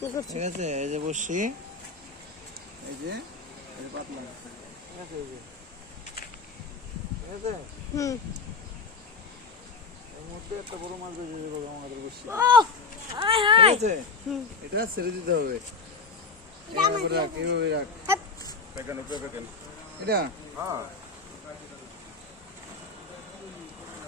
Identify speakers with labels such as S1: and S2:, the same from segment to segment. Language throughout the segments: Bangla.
S1: ঠিক আছে এই যে বসি এই যে পাতলা ঠিক আছে ঠিক আছে?
S2: হুম।
S1: এর মধ্যে একটা বড় মাছ বেজে যাবে আমাদের বসি ঠিক আছে? এটা ছেড়ে দিতে হবে। রাখ এইভাবে রাখ।
S2: হাপ।
S1: এটা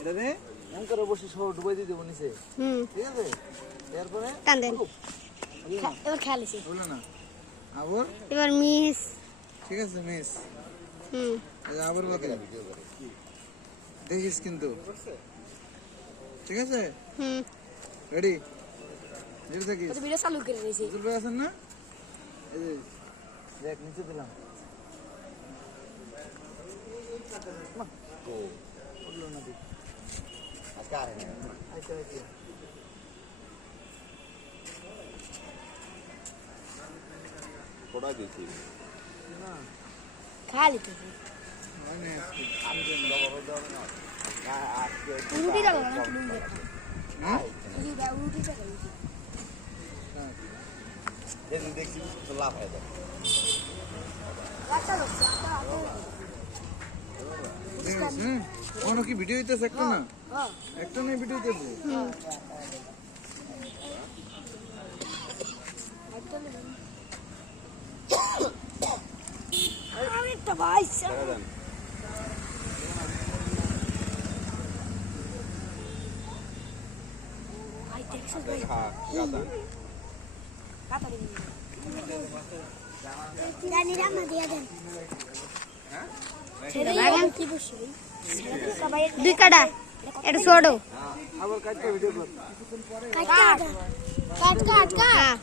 S1: এটা রে এম করে বসে সব ডুবাই দিয়ে দেবো নিচে।
S2: হুম।
S1: ঠিক আছে? এরপরে
S2: টান দেন। এবার খেয়ালিছি
S1: বুঝলো না। আবার?
S2: এবার মিস।
S1: ঠিক আছে মিস।
S2: হুম।
S1: আবার কথা দেখিস কিন্তু। ঠিক আছে?
S2: হুম।
S1: রেডি রেডি থাকিস।
S2: তো ভিডিও চালু করে দিয়েছি।
S1: বুঝতে পারছেন না? এই যে দেখ নিচে দিলাম। মা, উঠল না দিক। না,
S2: খালি তো
S1: হয়নি আজকে।
S2: রুটি দাও না রুটি দাও? রুটি দাও রুটি দাও
S1: হ্যাঁ।
S2: আচ্ছা লোক
S1: দেখিস, হুম? কোনো কি ভিডিও হইতেছে? একটা না?
S2: হ্যাঁ
S1: একটা নেই ভিডিও হইতেছে?
S2: কাতারি জানি রান্না দিয়া দেন। ছেড়ে কি বসে? দুই কাটা এটা ছোড়ো
S1: আবার কাটতে ভিডিও কর
S2: কাট কাট কাট কাট